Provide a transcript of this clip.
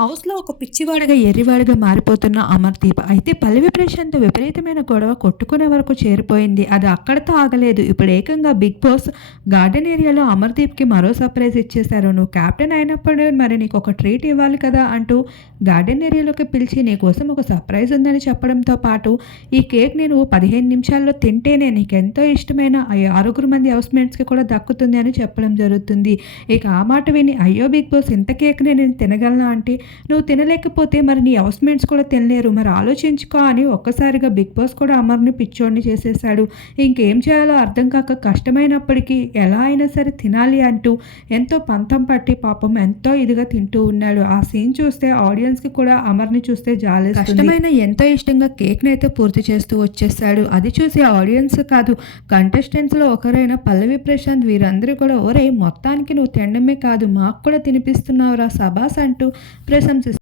హౌస్లో ఒక పిచ్చివాడిగా ఎర్రివాడిగా మారిపోతున్న అమర్దీప్ అయితే పల్లవి ప్రశాంత్ విపరీతమైన గొడవ కొట్టుకునే వరకు చేరిపోయింది. అది అక్కడతో ఆగలేదు. ఇప్పుడు ఏకంగా బిగ్ బాస్ గార్డెన్ ఏరియాలో అమర్దీప్కి మరో సర్ప్రైజ్ ఇచ్చేశారు. నువ్వు క్యాప్టెన్ అయినప్పుడు మరి నీకు ఒక ట్రీట్ ఇవ్వాలి కదా అంటూ గార్డెన్ ఏరియాలోకి పిలిచి నీ కోసం ఒక సర్ప్రైజ్ ఉందని చెప్పడంతో పాటు ఈ కేక్ నేను పదిహేను నిమిషాల్లో తింటేనే నీకు ఎంతో ఇష్టమైన ఆరుగురు మంది హౌస్మేట్స్కి కూడా దక్కుతుంది అని చెప్పడం జరుగుతుంది. ఇక ఆ మాట విని అయ్యో బిగ్ బాస్ ఇంత కేక్ని నేను తినగలనా అంటే నువ్వు తినలేకపోతే మరి నీ హౌస్మేట్స్ కూడా తినలేరు. మరి ఆలోచించుకో అని ఒక్కసారిగా బిగ్ బాస్ కూడా అమర్ని పిచ్చోడిని చేసేసాడు ఇంకేం చేయాలో అర్థం కాక కష్టమైనప్పటికీ ఎలా అయినా సరే తినాలి అంటూ ఎంతో పంతం పట్టి పాపం ఎంతో ఇదిగా తింటూ ఉన్నాడు. ఆ సీన్ చూస్తే ఆడియన్స్కి కూడా అమర్ని చూస్తే జాలి కష్టమైన ఎంతో ఇష్టంగా కేక్ని అయితే పూర్తి చేస్తూ వచ్చేసాడు అది చూసి ఆడియన్స్ కాదు కంటెస్టెంట్స్లో ఒకరైన పల్లవి ప్రశాంత్ వీరందరూ కూడా ఒరే మొత్తానికి నువ్వు తినడమే కాదు మాకు కూడా తినిపిస్తున్నావురా సబాస్ అంటూ ప్రశంసిస్తారు